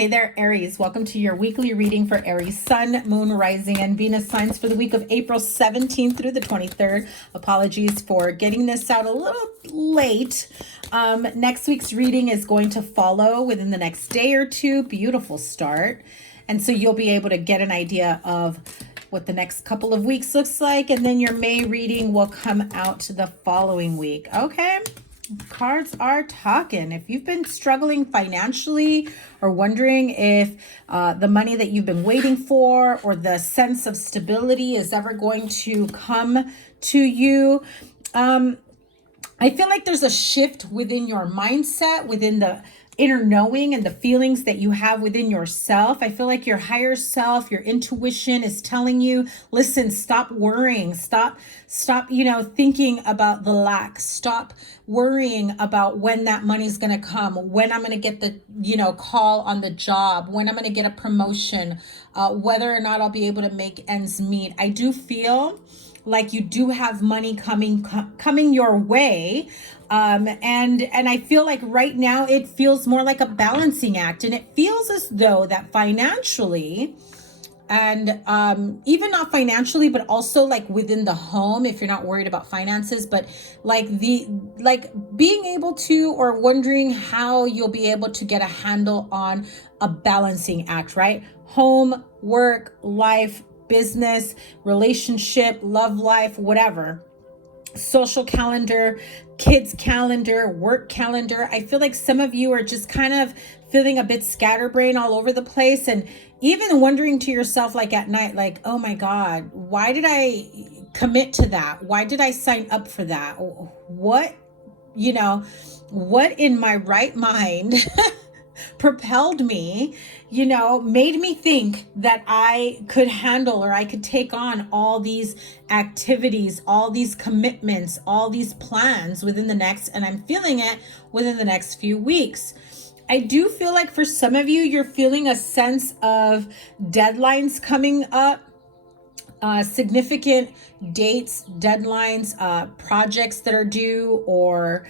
Hey there, Aries. Welcome to your weekly reading for Aries Sun, Moon, Rising, and Venus signs for the week of April 17th through the 23rd. Apologies for getting this out a little late. Next week's reading is going to follow within the next day or two. Beautiful start. And so you'll be able to get an idea of what the next couple of weeks looks like. And then your May reading will come out the following week. Okay. Cards are talking. If you've been struggling financially or wondering if the money that you've been waiting for or the sense of stability is ever going to come to you, I feel like there's a shift within your mindset, within the inner knowing and the feelings that you have within yourself. I feel like your higher self, your intuition is telling you, listen, stop worrying, stop, thinking about the lack, stop worrying about when that money's going to come, when I'm going to get the, call on the job, when I'm going to get a promotion, whether or not I'll be able to make ends meet. I do feel like you do have money coming your way. And I feel like right now it feels more like a balancing act, and it feels as though that financially and even not financially, but also like within the home, if you're not worried about finances, but like being able to, or wondering how you'll be able to get a handle on a balancing act, right? Home, work, life, business, relationship, love life, whatever. Social calendar, kids calendar, work calendar. I feel like some of you are just kind of feeling a bit scatterbrained all over the place, and even wondering to yourself, like at night, like, oh my God, why did I commit to that? Why did I sign up for that? What in my right mind propelled me, made me think that I could handle, or I could take on all these activities, all these commitments, all these plans within the next, and I'm feeling it within the next few weeks. I do feel like for some of you, you're feeling a sense of deadlines coming up, significant dates, deadlines, projects that are due, or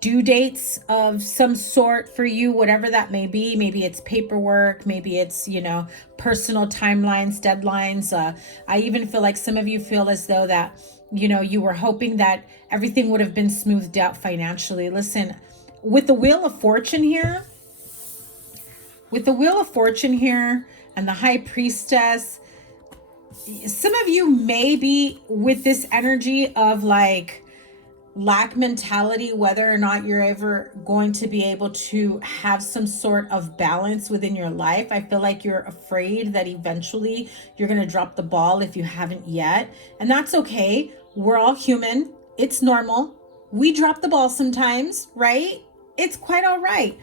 due dates of some sort for you, whatever that may be. Maybe it's paperwork, maybe it's, personal timelines, deadlines. I even feel like some of you feel as though that, you were hoping that everything would have been smoothed out financially. Listen, with the Wheel of Fortune here, and the High Priestess, some of you may be with this energy of like lack mentality, whether or not you're ever going to be able to have some sort of balance within your life. I feel like you're afraid that eventually you're going to drop the ball if you haven't yet. And that's okay. We're all human. It's normal. We drop the ball sometimes, right? It's quite all right.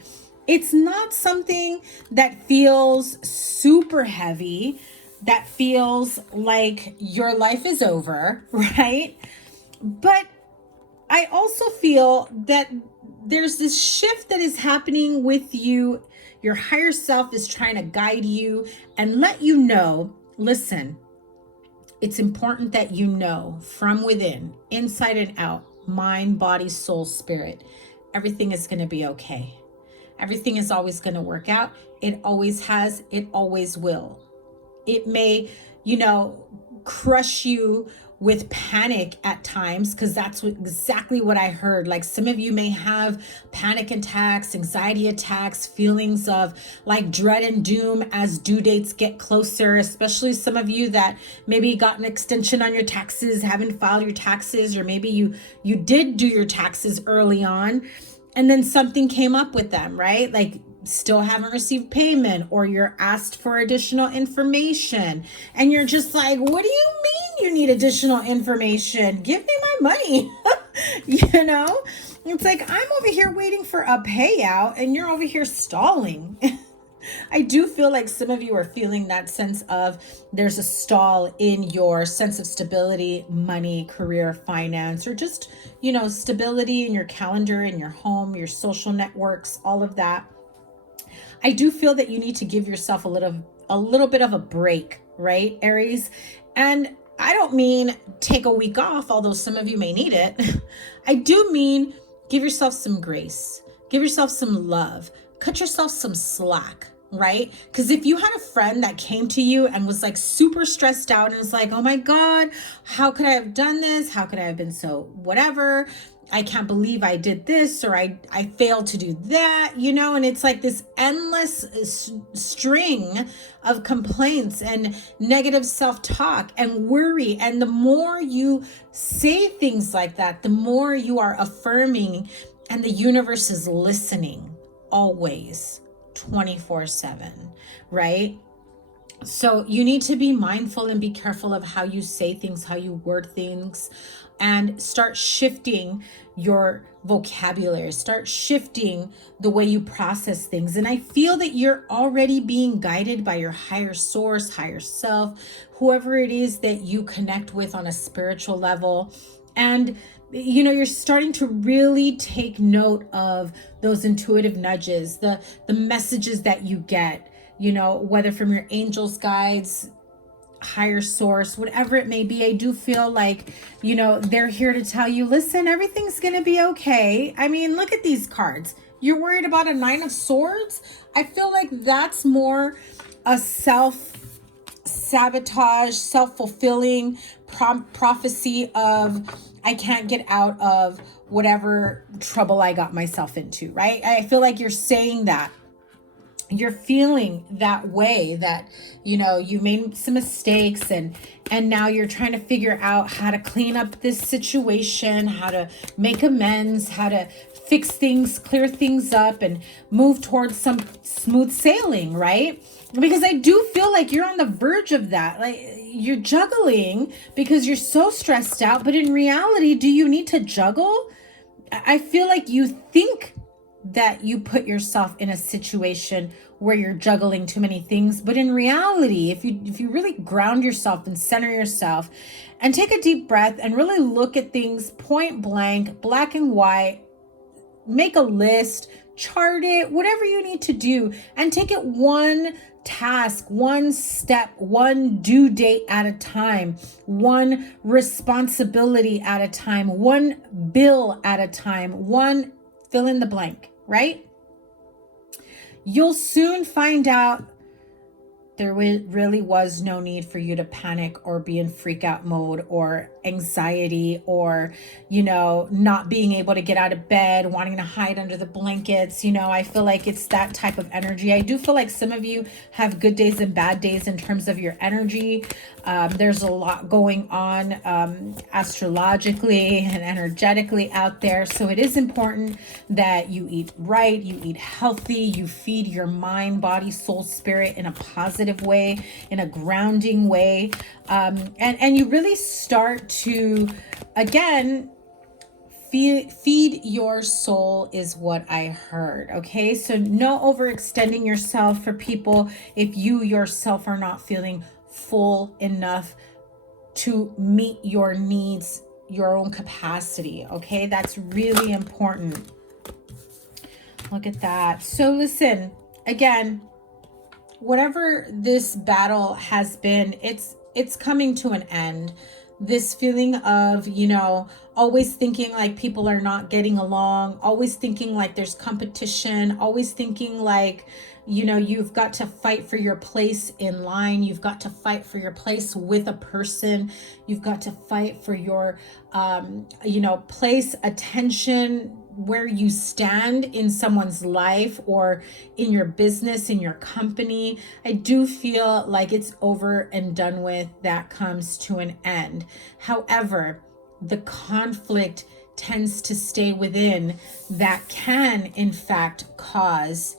It's not something that feels super heavy, that feels like your life is over, right? But I also feel that there's this shift that is happening with you. Your higher self is trying to guide you and let you know, listen, it's important that you know from within, inside and out, mind, body, soul, spirit, everything is going to be okay. Everything is always going to work out. It always has. It always will. It may, crush you with panic at times, because that's exactly what I heard. Like some of you may have panic attacks, anxiety attacks, feelings of like dread and doom as due dates get closer, especially some of you that maybe got an extension on your taxes, haven't filed your taxes, or maybe you did do your taxes early on and then something came up with them, right? Like still haven't received payment, or you're asked for additional information and you're just like, what do you mean you need additional information? Give me my money. It's like, I'm over here waiting for a payout and you're over here stalling. I do feel like some of you are feeling that sense of there's a stall in your sense of stability, money, career, finance, or just, stability in your calendar, in your home, your social networks, all of that. I do feel that you need to give yourself a little bit of a break, right, Aries? And I don't mean take a week off, although some of you may need it. I do mean give yourself some grace, give yourself some love, cut yourself some slack, right? Because if you had a friend that came to you and was like super stressed out and was like, oh my God, how could I have done this? How could I have been so whatever? I can't believe I did this, or I failed to do that, you know, and it's like this endless string of complaints and negative self-talk and worry. And the more you say things like that, the more you are affirming, and the universe is listening always 24/7, right? So you need to be mindful and be careful of how you say things, how you word things, and start shifting your vocabulary, start shifting the way you process things. And I feel that you're already being guided by your higher source, higher self, whoever it is that you connect with on a spiritual level. And you know, you're starting to really take note of those intuitive nudges, the messages that you get, you know, whether from your angels, guides, higher source, whatever it may be. I do feel like, you know, they're here to tell you, listen, everything's going to be okay. I mean, look at these cards. You're worried about a 9 of Swords. I feel like that's more a self-sabotage, self-fulfilling prophecy of, I can't get out of whatever trouble I got myself into, right? I feel like you're saying that. You're feeling that way, that, you know, you made some mistakes and now you're trying to figure out how to clean up this situation, how to make amends, how to fix things, clear things up, and move towards some smooth sailing, right? Because I do feel like you're on the verge of that. Like, you're juggling because you're so stressed out, but in reality, do you need to juggle? I feel like you think that you put yourself in a situation where you're juggling too many things, but in reality, if you really ground yourself and center yourself and take a deep breath and really look at things point blank, black and white, make a list, chart it, whatever you need to do, and take it one task, one step, one due date at a time, one responsibility at a time, one bill at a time, one fill in the blank, right? You'll soon find out there really was no need for you to panic or be in freak out mode or anxiety or, you know, not being able to get out of bed, wanting to hide under the blankets. You know, I feel like it's that type of energy. I do feel like some of you have good days and bad days in terms of your energy. There's a lot going on astrologically and energetically out there. So it is important that you eat right, you eat healthy, you feed your mind, body, soul, spirit in a positive way, in a grounding way. And you really start to, again, feed your soul is what I heard. Okay. So no overextending yourself for people if you yourself are not feeling full enough to meet your needs, your own capacity. Okay. That's really important. Look at that. So listen, again, whatever this battle has been, it's coming to an end. This feeling of, you know, always thinking like people are not getting along, always thinking like there's competition, always thinking like, you know, you've got to fight for your place in line. You've got to fight for your place with a person. You've got to fight for your, you know, place, attention, where you stand in someone's life or in your business, in your company. I do feel like it's over and done with. That comes to an end. However, the conflict tends to stay within that can, in fact, cause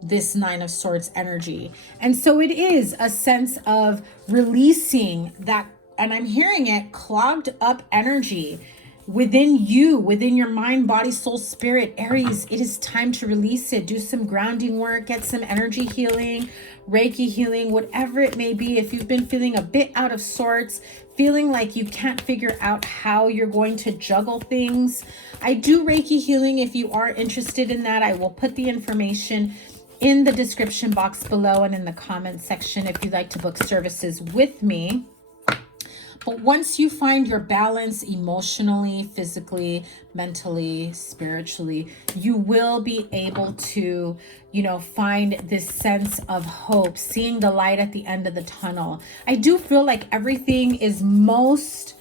this Nine of Swords energy. And so it is a sense of releasing that, and I'm hearing it, clogged up energy within you, within your mind, body, soul, spirit. Aries, it is time to release it. Do some grounding work, get some energy healing, Reiki healing, whatever it may be. If you've been feeling a bit out of sorts, feeling like you can't figure out how you're going to juggle things, I do Reiki healing. If you are interested in that, I will put the information in the description box below and in the comment section if you'd like to book services with me. But once you find your balance emotionally, physically, mentally, spiritually, you will be able to, you know, find this sense of hope, seeing the light at the end of the tunnel. I do feel like everything is most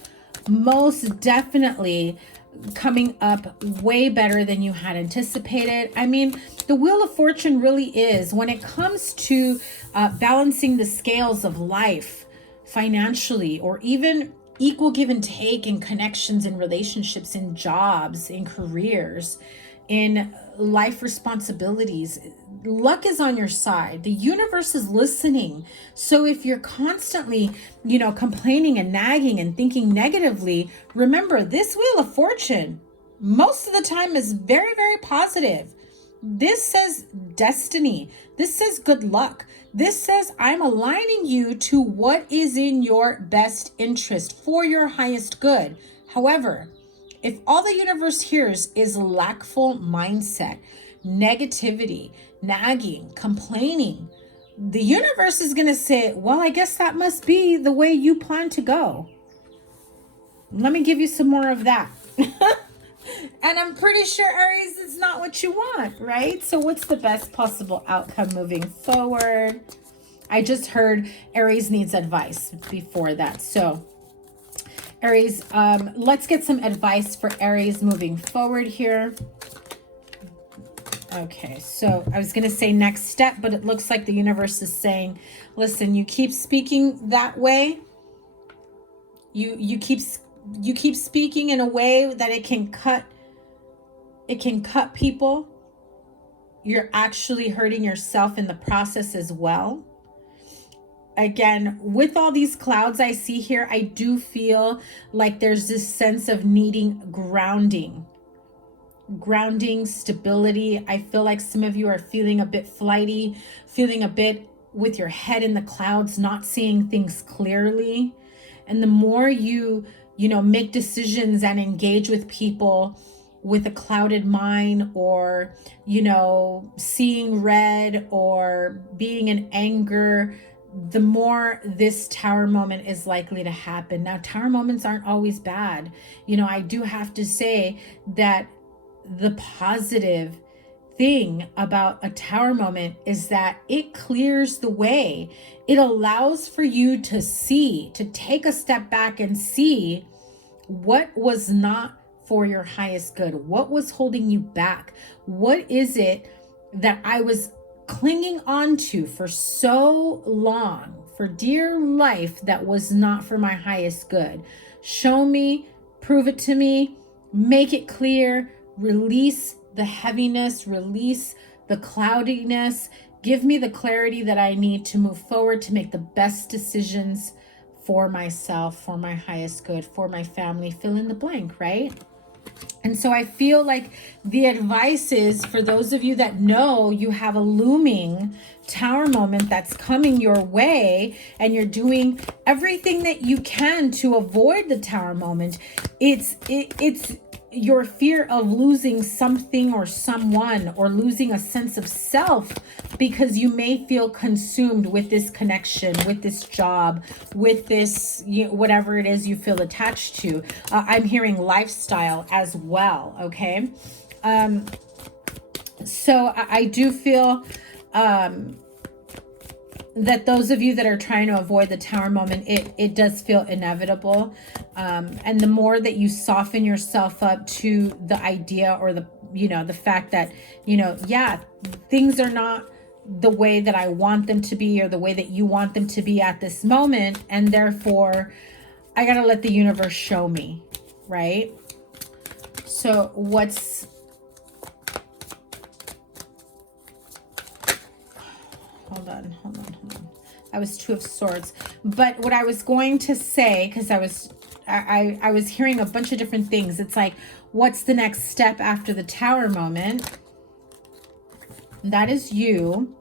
definitely coming up way better than you had anticipated. I mean, the Wheel of Fortune really is, when it comes to balancing the scales of life financially, or even equal give and take in connections and relationships, in jobs, in careers, in life responsibilities, luck is on your side. The universe is listening. So if you're constantly, you know, complaining and nagging and thinking negatively, remember, this Wheel of Fortune most of the time is very, very positive. This says destiny. This says good luck. This says I'm aligning you to what is in your best interest for your highest good. However, if all the universe hears is lackful mindset, negativity, nagging, complaining, the universe is going to say, well, I guess that must be the way you plan to go. Let me give you some more of that. And I'm pretty sure, Aries, it's not what you want, right? So what's the best possible outcome moving forward? I just heard Aries needs advice before that. So Aries, let's get some advice for Aries moving forward here. Okay, so I was going to say next step, but it looks like the universe is saying, listen, you keep speaking that way. You keep speaking in a way that it can cut people. You're actually hurting yourself in the process as well. Again, with all these clouds I see here, I do feel like there's this sense of needing grounding, stability. I feel like some of you are feeling a bit flighty, feeling a bit with your head in the clouds, not seeing things clearly. And the more you make decisions and engage with people with a clouded mind, or, seeing red, or being in anger, the more this Tower moment is likely to happen. Now, Tower moments aren't always bad. I do have to say that the positive thing about a Tower moment is that it clears the way. It allows for you to see, to take a step back and see what was not for your highest good. What was holding you back? What is it that I was clinging on to for so long, for dear life, that was not for my highest good? Show me, prove it to me, make it clear, release the heaviness, release the cloudiness, give me the clarity that I need to move forward, to make the best decisions for myself, for my highest good, for my family, fill in the blank, right? And so I feel like the advice is, for those of you that know you have a looming Tower moment that's coming your way, and you're doing everything that you can to avoid the Tower moment, it's your fear of losing something or someone, or losing a sense of self, because you may feel consumed with this connection, with this job, with this, whatever it is you feel attached to. I'm hearing lifestyle as well. Okay. So I do feel that those of you that are trying to avoid the Tower moment, it does feel inevitable. And the more that you soften yourself up to the idea, or the fact that, things are not the way that I want them to be, or the way that you want them to be at this moment, and therefore I got to let the universe show me, right? So hold on. I was Two of Swords. But what I was going to say, because I was hearing a bunch of different things. It's like, what's the next step after the Tower moment? That is you.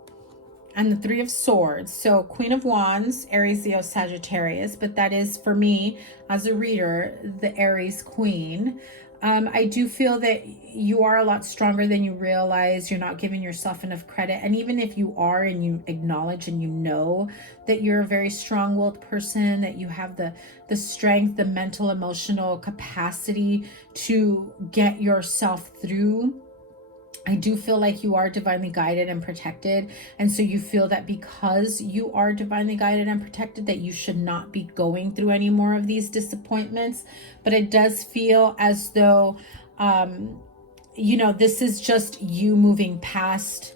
And the Three of Swords. So Queen of Wands, Aries, Leo, Sagittarius. But that is, for me, as a reader, the Aries Queen. I do feel that you are a lot stronger than you realize. You're not giving yourself enough credit. And even if you are, and you acknowledge and you know that you're a very strong-willed person, that you have the strength, the mental, emotional capacity to get yourself through, I do feel like you are divinely guided and protected. And so you feel that because you are divinely guided and protected, that you should not be going through any more of these disappointments. But it does feel as though, you know, this is just you moving past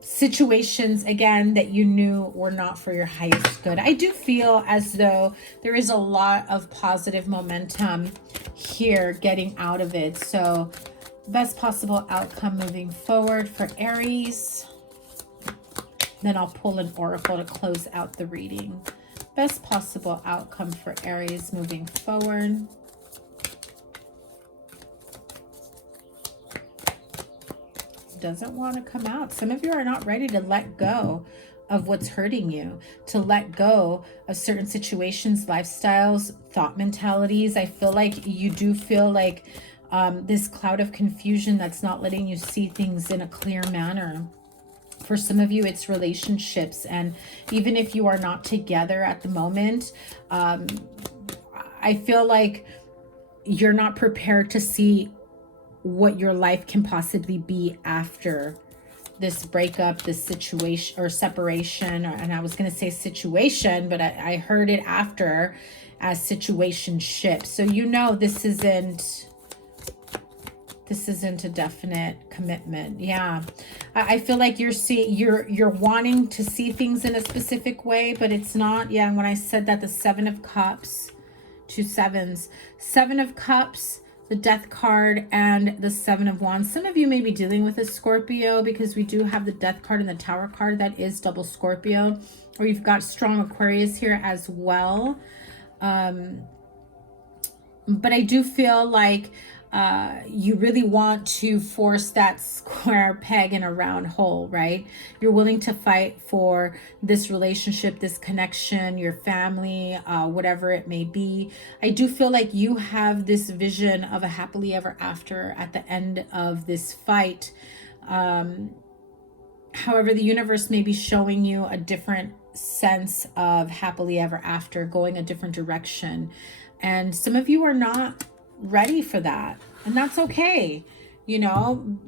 situations, again, that you knew were not for your highest good. I do feel as though there is a lot of positive momentum here getting out of it. So best possible outcome moving forward for Aries. Then I'll pull an oracle to close out the reading. Best possible outcome for Aries moving forward. Doesn't want to come out. Some of you are not ready to let go of what's hurting you, to let go of certain situations, lifestyles, thought mentalities. I feel like you do feel like this cloud of confusion that's not letting you see things in a clear manner. For some of you, it's relationships. And even if you are not together at the moment, I feel like you're not prepared to see what your life can possibly be after this breakup, this situation or separation. And I was going to say situation, but I heard it after as situationship. So you know this isn't a definite commitment. Yeah, I feel like you're wanting to see things in a specific way, but it's not. Yeah, and when I said that, the Seven of Cups, 2 sevens, Seven of Cups, the Death card, and the Seven of Wands. Some of you may be dealing with a Scorpio, because we do have the Death card and the Tower card. That is double Scorpio. Or you've got strong Aquarius here as well. But I do feel like you really want to force that square peg in a round hole, right? You're willing to fight for this relationship, this connection, your family, whatever it may be. I do feel like you have this vision of a happily ever after at the end of this fight. However, the universe may be showing you a different sense of happily ever after, going a different direction. And some of you are not ready for that, and that's okay. You know,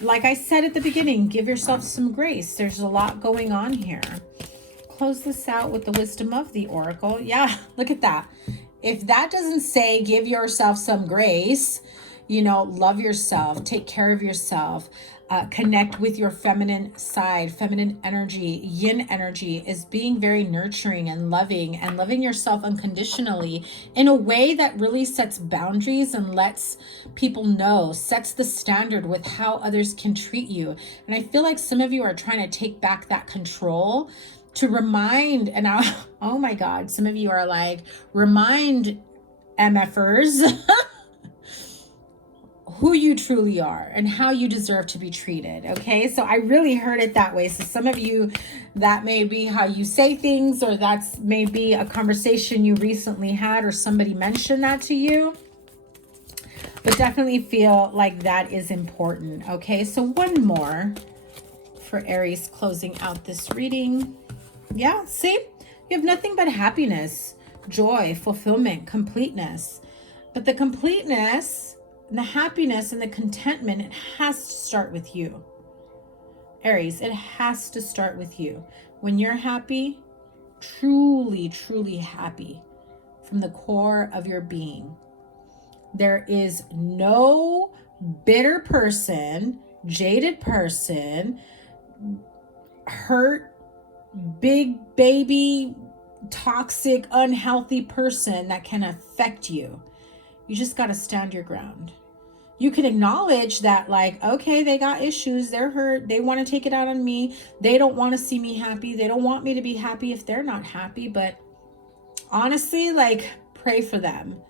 like I said at the beginning, give yourself some grace. There's a lot going on here. Close this out with the wisdom of the oracle. Yeah, look at that. If that doesn't say give yourself some grace, you know, love yourself, take care of yourself, connect with your feminine side, feminine energy, yin energy is being very nurturing and loving yourself unconditionally in a way that really sets boundaries and lets people know, sets the standard with how others can treat you. And I feel like some of you are trying to take back that control to remind, and oh my God, some of you are like, remind MFers who you truly are and how you deserve to be treated. Okay, so I really heard it that way. So some of you, that may be how you say things, or that's maybe a conversation you recently had, or somebody mentioned that to you. But definitely feel like that is important. Okay, so one more for Aries closing out this reading. Yeah, see, you have nothing but happiness, joy, fulfillment, completeness. But the completeness, the happiness, and the contentment, it has to start with you. Aries, it has to start with you. When you're happy, truly, truly happy from the core of your being, there is no bitter person, jaded person, hurt, big baby, toxic, unhealthy person that can affect you. You just got to stand your ground. You can acknowledge that, like, okay, they got issues, they're hurt, they want to take it out on me, they don't want to see me happy, they don't want me to be happy if they're not happy. But honestly, like, pray for them.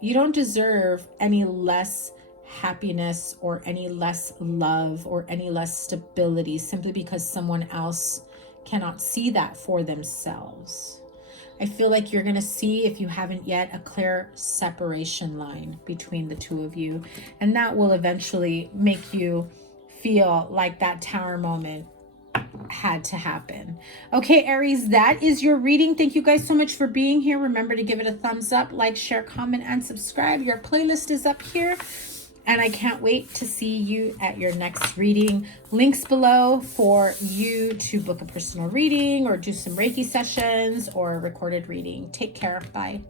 You don't deserve any less happiness or any less love or any less stability simply because someone else cannot see that for themselves. I feel like you're going to see, if you haven't yet, a clear separation line between the two of you. And that will eventually make you feel like that Tower moment had to happen. Okay, Aries, that is your reading. Thank you guys so much for being here. Remember to give it a thumbs up, like, share, comment, and subscribe. Your playlist is up here. And I can't wait to see you at your next reading. Links below for you to book a personal reading or do some Reiki sessions or a recorded reading. Take care. Bye.